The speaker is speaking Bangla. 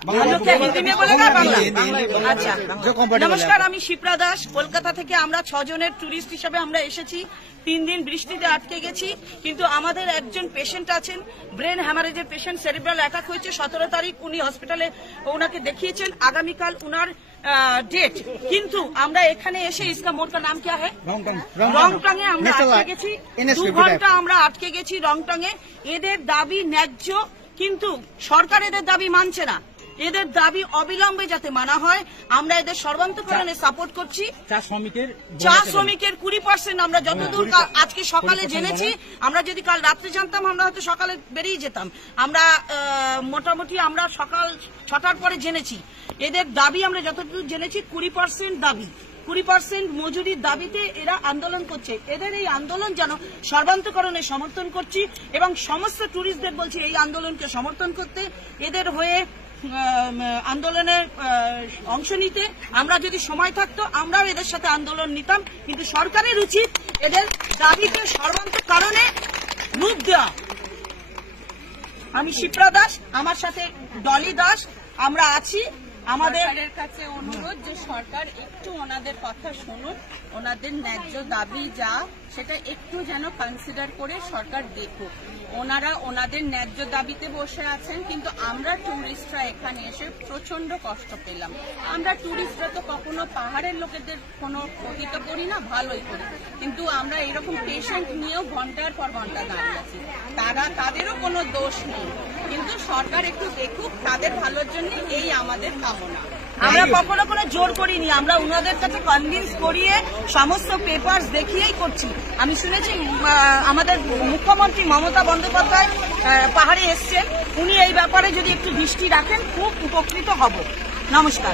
हिंदी में बोलेगा बांग्ला? अच्छा, नमस्कार, আমি শিপ্রা দাস, কলকাতা থেকে আমরা 6 জনের টুরিস্ট হিসেবে আমরা এসেছি। 3 দিন বৃষ্টিতে আটকে গেছি, কিন্তু আমাদের একজন পেশেন্ট আছেন, ব্রেন হ্যামারেজের পেশেন্ট, সেরিব্রাল অ্যাটাক হয়েছে। 17 তারিখ উনি হসপিটালে ওনাকে দেখিয়েছেন, আগামীকাল উনার डेट, किंतु আমরা এখানে এসে इसका मोड का नाम क्या है, রংটংয়ে আমরা আটকে গেছি। 2 ঘন্টা আমরা আটকে গেছি রংটংয়ে। এদের দাবি ন্যায্য, কিন্তু সরকার এদের দাবি মানছে না। এদের দাবি অবিলম্বে যাতে মানা হয়, আমরা এদের সর্বান্তকরণে সাপোর্ট করছি। চা শ্রমিকের 20% আমরা যতদূর আজকে সকালে জেনেছি, আমরা যদি কাল রাত্রে জানতাম আমরা হয়তো সকালে বেরিয়ে যেতাম। আমরা মোটামুটি আমরা সকাল 6টার পরে জেনেছি এদের দাবি, আমরা যতদূর জেনেছি 20% দাবি, 20% মজুরির দাবিতে এরা আন্দোলন করছে। এদের এই আন্দোলন যেন সর্বান্তকরণে সমর্থন করছি এবং সমস্ত ট্যুরিস্টদের বলছি এই আন্দোলনকে সমর্থন করতে, এদের হয়ে আন্দোলনে অংশ নিতে। আমরা যদি সময় থাকতো আমরাও এদের সাথে আন্দোলন নিতাম, কিন্তু সরকারের উচিত এদের দাবিকে সর্বান্তকরণে রূপ দেওয়া। আমি শিপ্রা দাস, আমার সাথে ডলি দাস, আমরা আছি। আমাদের কাছে অনুরোধ যে সরকার একটু ওনাদের কথা শুনুন, ওনাদের ন্যায্য দাবি যা সেটা একটু যেন কনসিডার করে সরকার দেখুক। ওনারা ওনাদের ন্যায্য দাবিতে বসে আছেন, কিন্তু আমরা টুরিস্টরা এখানে এসে প্রচন্ড কষ্ট পেলাম। আমরা টুরিস্টরা তো কখনো পাহাড়ের লোকেদের কোনো ক্ষতি তো করি না, ভালোই করি, কিন্তু আমরা এরকম পেশেন্ট নিয়েও ঘন্টার পর ঘন্টা দাঁড়িয়ে আছি। তাদেরও কোনো দোষ নেই, কিন্তু সরকার একটু দেখুক, তাদের ভালোর জন্য এই আমাদের কামনা। আমরা কখনো কোনো জোর করিনি, আমরা ওনাদের কাছে কনভিন্স করিয়ে সমস্ত পেপারস দেখিয়েই করছি। আমি শুনেছি আমাদের মুখ্যমন্ত্রী মমতা বন্দ্যোপাধ্যায় পাহাড়ে এসছেন, উনি এই ব্যাপারে যদি একটু দৃষ্টি রাখেন খুব উপকৃত হব। নমস্কার।